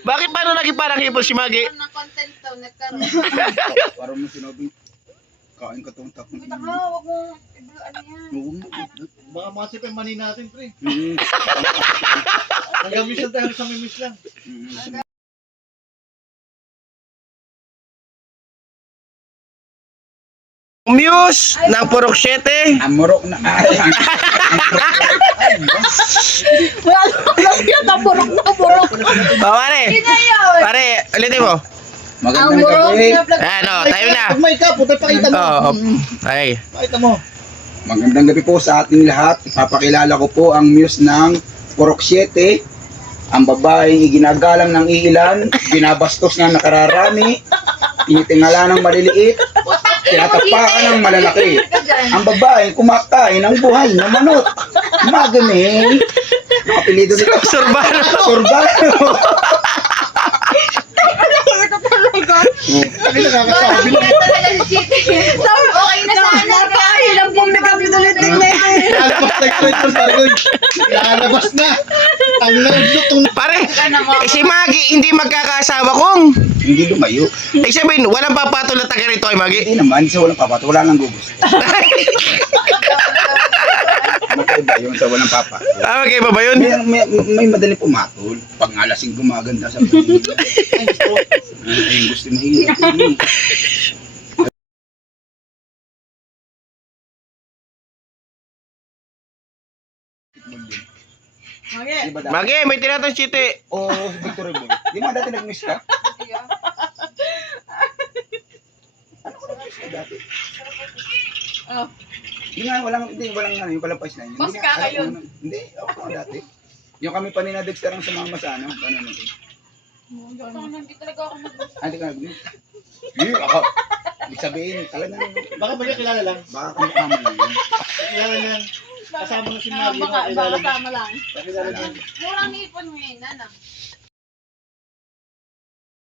Bakit paano naging parang hipon si Magi? Ng content to, nagkaroon. Parang mo sinabing, kain ka tong takot. Wait, wag mo, ano yan. Oo mo. Baka masip yung money natin, pre. Mm. Hanggang miss lang tayo sa miss lang. Muse ng Purok 7. Amorok na. Wala yun, napurok. Pare, Hindi yun. pare, ulitin mo. Magandang gabi. Ano, tayo na. Pag may ka, puta pakita mo. Oo. Ay. Pakita mo. Magandang gabi po sa ating lahat. Ipapakilala ko po ang muse ng Purok 7. Ang babaeng iginagalang ng iilan, binabastos ng nakararami, tinitingala ng maliliit, tinatapakan ng malalaki. Ang babaeng kumakain ng buhay na manok. Magame. Ang apelido nito. Surbano. Sorbano. Ano nakakasabi lang. Okay na sana. Napakahilang po may kapitulitin na ito. Lalabas na yung kwento sa akin. Lalabas na. Ang nagdutong. Pare, si Magi hindi magkakasawa kung. Hindi lumayo. Ibig sabihin, walang papatol na taga rito ay Magi. Hindi naman, sa walang papat, wala nang gugusto. Magkaiba yun sa walang papa. Ah, okay pa ba yun? May madali pumatol. Pag nga lasing gumaganda sa pagkain. Ay, gusto mo yun. Magi. Diba dati? Magi, may tinatang chite. O Victory Boy. Di ba dati nag-miss ka? Ano ko nag-miss ka dati? Oh. Hindi nga, walang ano, yung palapais na yun. Mas Hindi nga, kaka yun. Hindi, ako nga dati. Yung kami pa ni na Dexter ang sumama sa ano, paano natin? Hindi talaga ako nag-gusto. Hindi ka nag-miss. Ako. Ibig sabihin, talagang, Baka ba niya kilala lang? baka kamukha mo lang yun. Kilala lang. Kasama na si Ah, Maggie. baka Kilala lang. kasama lang. Kilala lang. Murang nipon mo yun, nana.